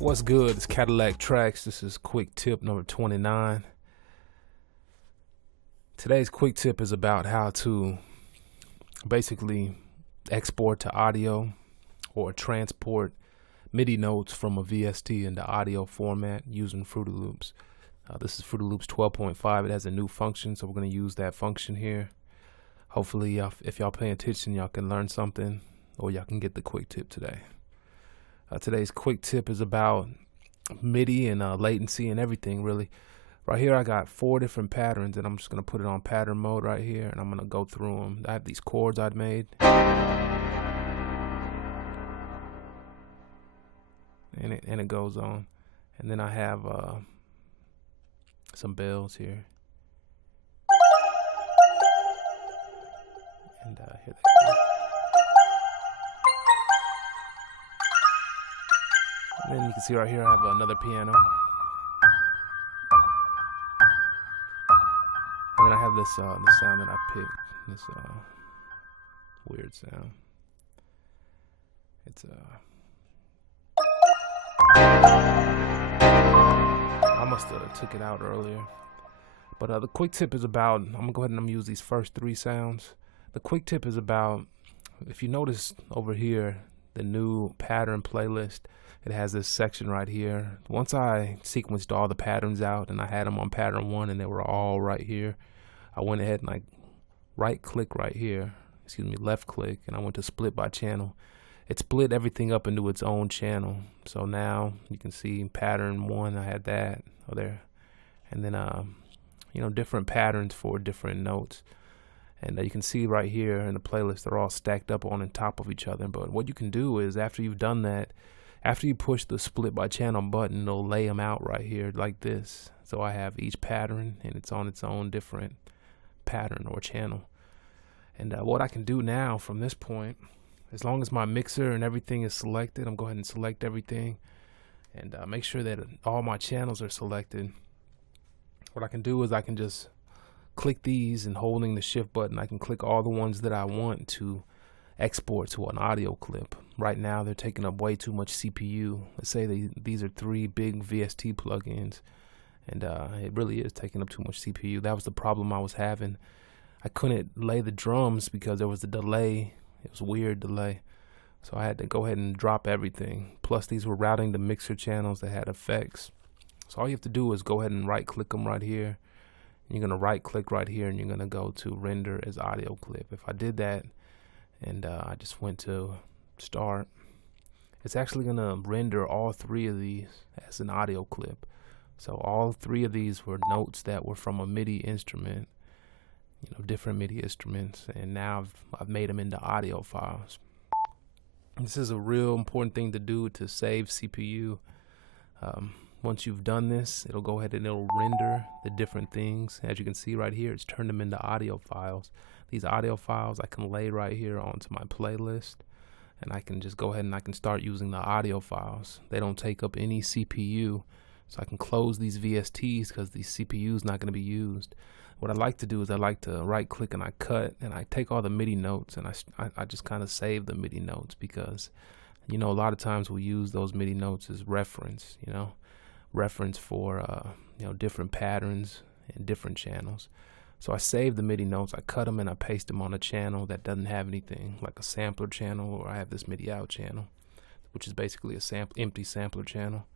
What's good? It's Cadillaktrackz. This is quick tip number 29. Today's quick tip is about how to basically export to audio or transport MIDI notes from a VST into audio format using Fruity Loops. This is Fruity Loops 12.5. It has a new function, so we're going to use that function here. Hopefully, if y'all pay attention, y'all can learn something or y'all can get the quick tip today. Today's quick tip is about MIDI and latency and everything, really. Right here I got 4 different patterns, and I'm just going to put it on pattern mode right here, and I'm going to go through them. I have these chords I'd made, and it goes on. And then I have some bells here, and here they go. And then you can see right here I have another piano. And then I have this this sound that I picked, this weird sound. It's I must have took it out earlier. But the quick tip is about, I'm gonna go ahead and use these first 3 sounds. The quick tip is about, if you notice over here, the new pattern playlist, it has this section right here. Once I sequenced all the patterns out and I had them on pattern 1 and they were all right here, I went ahead and I left click, and I went to split by channel. It split everything up into its own channel. So now you can see pattern 1, I had that there, and then different patterns for different notes. And you can see right here in the playlist, they're all stacked up on top of each other. But what you can do is, after you've done that, after you push the split by channel button, it'll lay them out right here like this. So I have each pattern, and it's on its own different pattern or channel. And what I can do now from this point, as long as my mixer and everything is selected, I'm going to go ahead and select everything and make sure that all my channels are selected. What I can do is I can just click these, and holding the shift button, I can click all the ones that I want to export to an audio clip. Right now they're taking up way too much CPU. Let's say these are 3 big VST plugins, and it really is taking up too much CPU. That was the problem I was having. I couldn't lay the drums because there was a delay. It was a weird delay, so I had to go ahead and drop everything. Plus these were routing the mixer channels that had effects. So all you have to do is go ahead and right click them right here. You're going to right click right here, and you're going to go to render as audio clip. If I did that and I just went to start, it's actually going to render all 3 of these as an audio clip. So all 3 of these were notes that were from a MIDI instrument, different MIDI instruments, and now I've made them into audio files. This is a real important thing to do to save CPU. Once you've done this, it'll go ahead and it'll render the different things. As you can see right here, it's turned them into audio files. These audio files I can lay right here onto my playlist, and I can just go ahead and I can start using the audio files. They don't take up any CPU, so I can close these VSTs because the CPU is not going to be used. What I like to do is I like to right click and I cut, and I take all the MIDI notes, and I just kind of save the MIDI notes, because a lot of times we use those MIDI notes as reference, reference for different patterns and different channels. So I save the MIDI notes, I cut them, and I paste them on a channel that doesn't have anything, like a sampler channel, or I have this MIDI out channel, which is basically a empty sampler channel.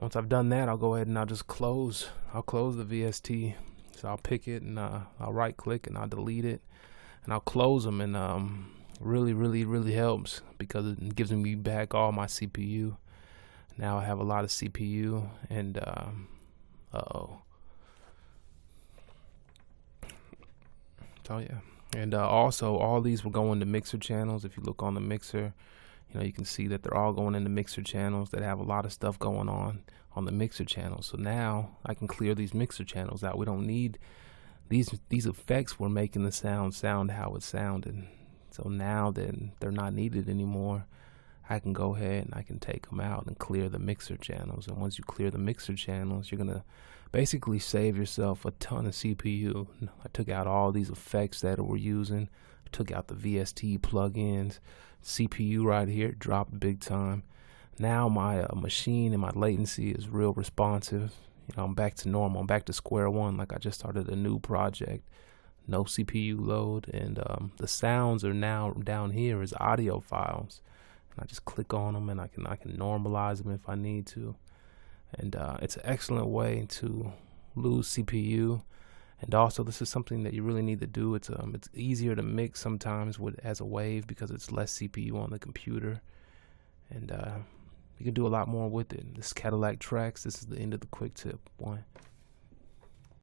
Once I've done that, I'll go ahead and I'll close the VST. So I'll pick it, and I'll right click, and I'll delete it, and I'll close them, and really helps because it gives me back all my CPU. Now I have a lot of CPU, and so yeah. And also all these will go into mixer channels. If you look on the mixer, you can see that they're all going into mixer channels that have a lot of stuff going on the mixer channels. So now I can clear these mixer channels out. We don't need these effects. We're making the sound how it sounded. So now that they're not needed anymore, I can go ahead and I can take them out and clear the mixer channels. And once you clear the mixer channels, you're gonna basically save yourself a ton of CPU. I took out all these effects that we're using. I took out the VST plugins. CPU right here dropped big time. Now my machine and my latency is real responsive. You know, I'm back to normal. I'm back to square one, like I just started a new project. No CPU load, and the sounds are now down here as audio files. And I just click on them, and I can normalize them if I need to. And it's an excellent way to lose CPU. And also, this is something that you really need to do. It's easier to mix sometimes as a wave because it's less CPU on the computer, and you can do a lot more with it. This Cadillaktrackz. This is the end of the quick tip one.